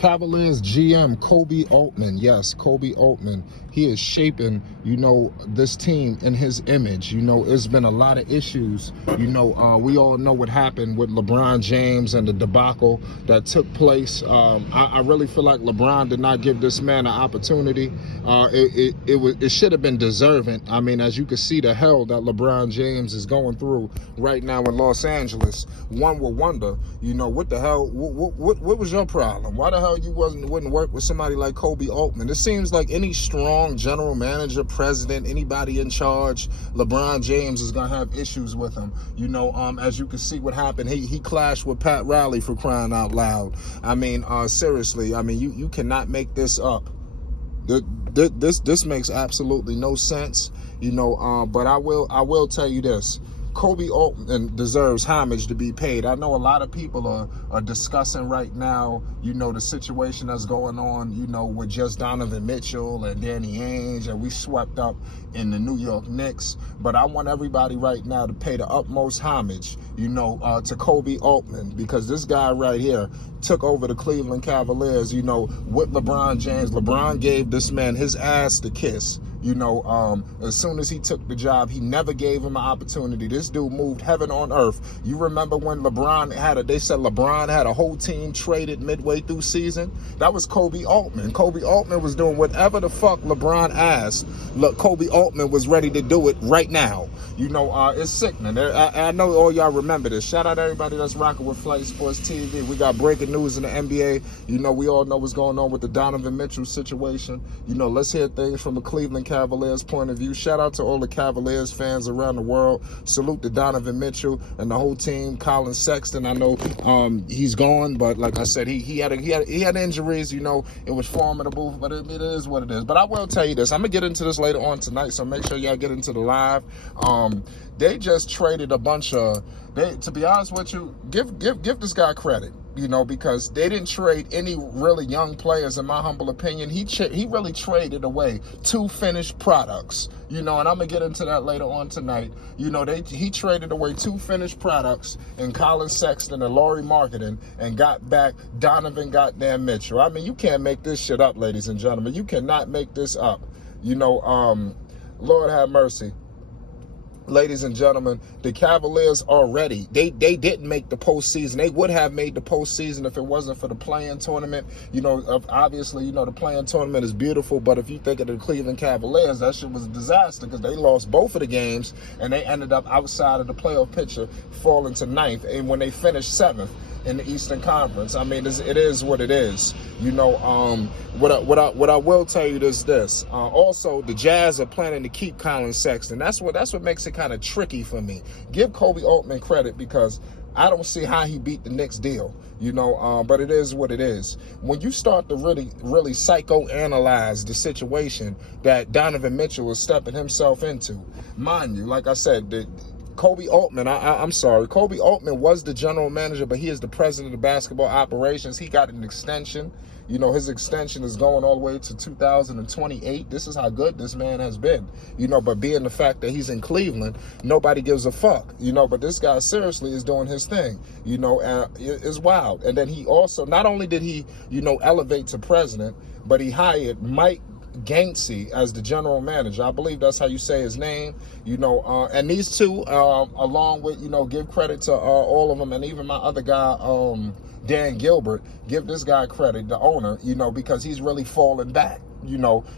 Cavaliers GM Koby Altman, yes, Koby Altman. He is shaping, this team in his image. It's been a lot of issues. We all know what happened with LeBron James and the debacle that took place. I really feel like LeBron did not give this man an opportunity. It should have been deserving. I mean, as you can see, the hell that LeBron James is going through right now in Los Angeles, one will wonder, what the hell, what was your problem? Why the hell you wouldn't work with somebody like Koby Altman? It seems like any strong general manager, president, anybody in charge, LeBron James is gonna have issues with him. As you can see what happened, he clashed with Pat Riley, for crying out loud. I mean, seriously, I mean, you cannot make this up. This makes absolutely no sense, but I will tell you this. Koby Altman deserves homage to be paid. I know a lot of people are discussing right now, the situation that's going on, with just Donovan Mitchell and Danny Ainge, and we swept up in the New York Knicks. But I want everybody right now to pay the utmost homage, to Koby Altman, because this guy right here took over the Cleveland Cavaliers, with LeBron James. LeBron gave this man his ass to kiss. As soon as he took the job, he never gave him an opportunity. This dude moved heaven on earth. You remember when they said LeBron had a whole team traded midway through season? That was Koby Altman. Koby Altman was doing whatever the fuck LeBron asked. Look, Koby Altman was ready to do it right now. It's sickening. I know all y'all remember this. Shout out to everybody that's rocking with Flight Sports TV. We got breaking news in the NBA. We all know what's going on with the Donovan Mitchell situation. Let's hear things from the Cleveland Cavaliers point of view. Shout out to all the Cavaliers fans around the world. Salute to Donovan Mitchell and the whole team. Colin Sexton, I know he's gone, but like I said, he had injuries. It was formidable, but it is what it is. But I will tell you this. I'm gonna get into this later on tonight, so make sure y'all get into the live. They just traded a bunch of. To be honest with you, give this guy credit. Because they didn't trade any really young players, in my humble opinion. He really traded away 2 finished products, and I'm going to get into that later on tonight. He traded away 2 finished products in Colin Sexton and Lauri Markkanen and got back Donovan goddamn Mitchell. I mean, you can't make this shit up, ladies and gentlemen. You cannot make this up. Lord have mercy. Ladies and gentlemen, the Cavaliers already, they didn't make the postseason. They would have made the postseason if it wasn't for the play-in tournament. Obviously, the play-in tournament is beautiful, but if you think of the Cleveland Cavaliers, that shit was a disaster because they lost both of the games and they ended up outside of the playoff picture, falling to 9th, and when they finished 7th in the Eastern Conference. I mean, it is what it is. What I will tell you is this. Also, the Jazz are planning to keep Colin Sexton. That's what makes it kind of tricky for me. Give Koby Altman credit because I don't see how he beat the Knicks deal, but it is what it is. When you start to really psychoanalyze the situation that Donovan Mitchell is stepping himself into, mind you, like I said, Koby Altman, I'm sorry, Koby Altman was the general manager, but he is the president of basketball operations. He got an extension. His extension is going all the way to 2028. This is how good this man has been. But being the fact that he's in Cleveland, nobody gives a fuck. But this guy seriously is doing his thing. It's wild. And then he also, not only did he, elevate to president, but he hired Mike Gaintsey as the general manager. I believe that's how you say his name. And these two, along with, give credit to all of them, and even my other guy, Dan Gilbert, give this guy credit, the owner, because he's really falling back.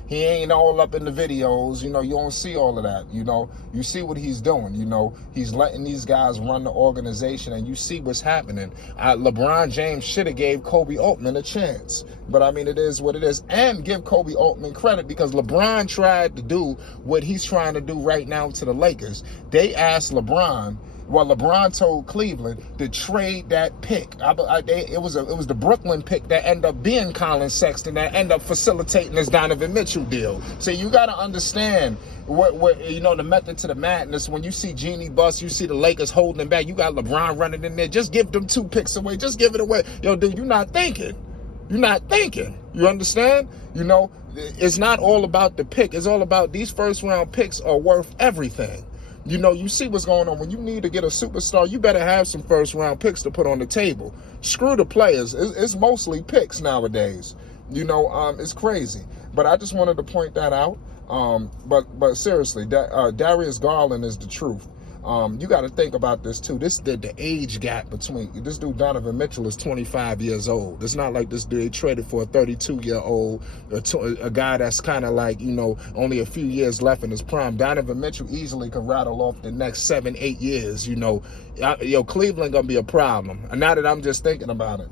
He ain't all up in the videos, you don't see all of that, you see what he's doing, he's letting these guys run the organization, and you see what's happening. LeBron James should have gave Koby Altman a chance, but I mean, it is what it is. And give Koby Altman credit because LeBron tried to do what he's trying to do right now to the Lakers. They asked LeBron, well, LeBron told Cleveland to trade that pick. It was the Brooklyn pick that ended up being Colin Sexton that ended up facilitating this Donovan Mitchell deal. So you got to understand what the method to the madness. When you see Genie Bus, you see the Lakers holding him back. You got LeBron running in there. Just give them 2 picks away. Just give it away. Yo, dude, you're not thinking. You're not thinking. You understand? It's not all about the pick. It's all about these first round picks are worth everything. You know, you see what's going on. When you need to get a superstar, you better have some first-round picks to put on the table. Screw the players. It's mostly picks nowadays. You know, it's crazy. But I just wanted to point that out. But seriously, Darius Garland is the truth. You got to think about this too. The age gap between this dude Donovan Mitchell is 25 years old. It's not like this dude they traded for a 32-year-old, a guy that's kind of like, you know, only a few years left in his prime. Donovan Mitchell easily could rattle off the next 7-8 years. You know, Cleveland gonna be a problem. And now that I'm just thinking about it,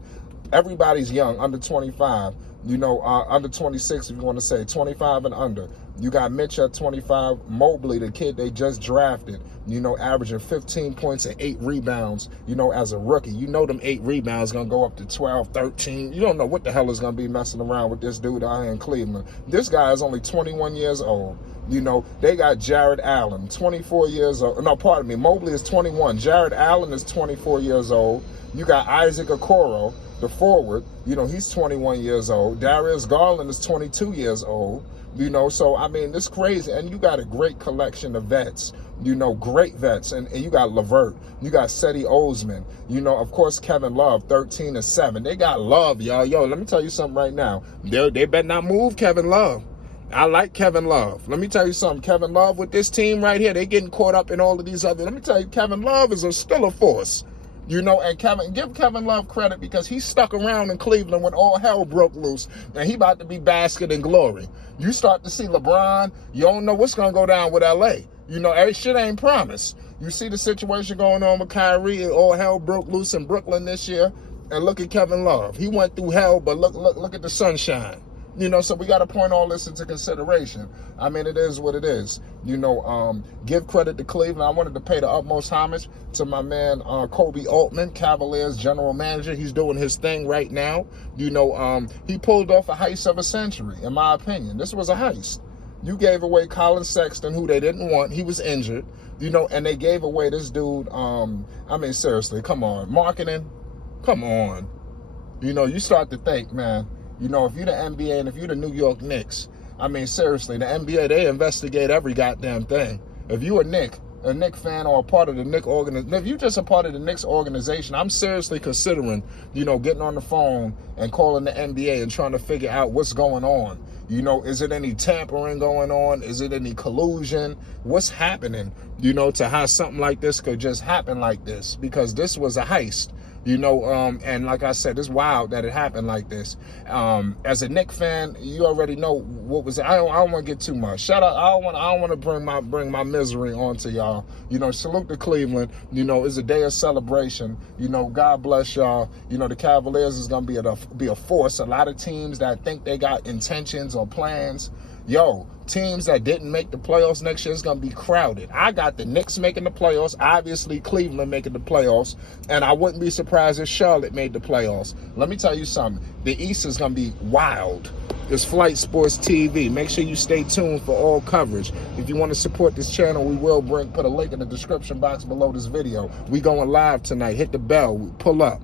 everybody's young, under 25. You know, under 26, if you want to say 25 and under. You got Mitch at 25, Mobley, the kid they just drafted, you know, averaging 15 points and 8 rebounds, you know, as a rookie. You know them 8 rebounds going to go up to 12, 13. You don't know what the hell is going to be messing around with this dude out here in Cleveland. This guy is only 21 years old. You know, they got Jared Allen, 24 years old. No, pardon me, Mobley is 21. Jared Allen is 24 years old. You got Isaac Okoro, the forward, you know, he's 21 years old. Darius Garland is 22 years old. You know, so, I mean, it's crazy. And you got a great collection of vets, you know, great vets. And you got LeVert. You got Cedi Osman. You know, of course, Kevin Love, 13-7. They got Love, y'all. Yo, let me tell you something right now. They better not move Kevin Love. I like Kevin Love. Let me tell you something. Kevin Love with this team right here, they getting caught up in all of these other. Let me tell you, Kevin Love is still a force. You know, and give Kevin Love credit because he stuck around in Cleveland when all hell broke loose, and he about to be basking in glory. You start to see LeBron, you don't know what's going to go down with L.A. You know, every shit ain't promised. You see the situation going on with Kyrie, and all hell broke loose in Brooklyn this year, and look at Kevin Love. He went through hell, but look at the sunshine. You know, so we got to point all this into consideration. I mean, it is what it is. You know, give credit to Cleveland. I wanted to pay the utmost homage to my man, Koby Altman, Cavaliers general manager. He's doing his thing right now. You know, he pulled off a heist of a century, in my opinion. This was a heist. You gave away Colin Sexton, who they didn't want. He was injured, you know, and they gave away this dude. I mean, seriously, come on. Marketing, come on. You know, you start to think, man. You know, if you're the NBA and if you're the New York Knicks, I mean, seriously, the NBA, they investigate every goddamn thing. If you a Knick fan or a part of the Knicks organization, if you're just a part of the Knicks organization, I'm seriously considering, you know, getting on the phone and calling the NBA and trying to figure out what's going on. You know, is it any tampering going on? Is it any collusion? What's happening, you know, to how something like this could just happen like this? Because this was a heist. You know, and like I said, it's wild that it happened like this. As a Knicks fan, you already know what was. I don't want to get too much. Shout out. I don't want to bring my misery onto y'all. You know, salute to Cleveland. You know, it's a day of celebration. You know, God bless y'all. You know, the Cavaliers is gonna be a force. A lot of teams that think they got intentions or plans. Yo, teams that didn't make the playoffs next year is going to be crowded. I got the Knicks making the playoffs, obviously Cleveland making the playoffs, and I wouldn't be surprised if Charlotte made the playoffs. Let me tell you something. The East is going to be wild. It's Flight Sports TV. Make sure you stay tuned for all coverage. If you want to support this channel, we will put a link in the description box below this video. We going live tonight. Hit the bell. Pull up.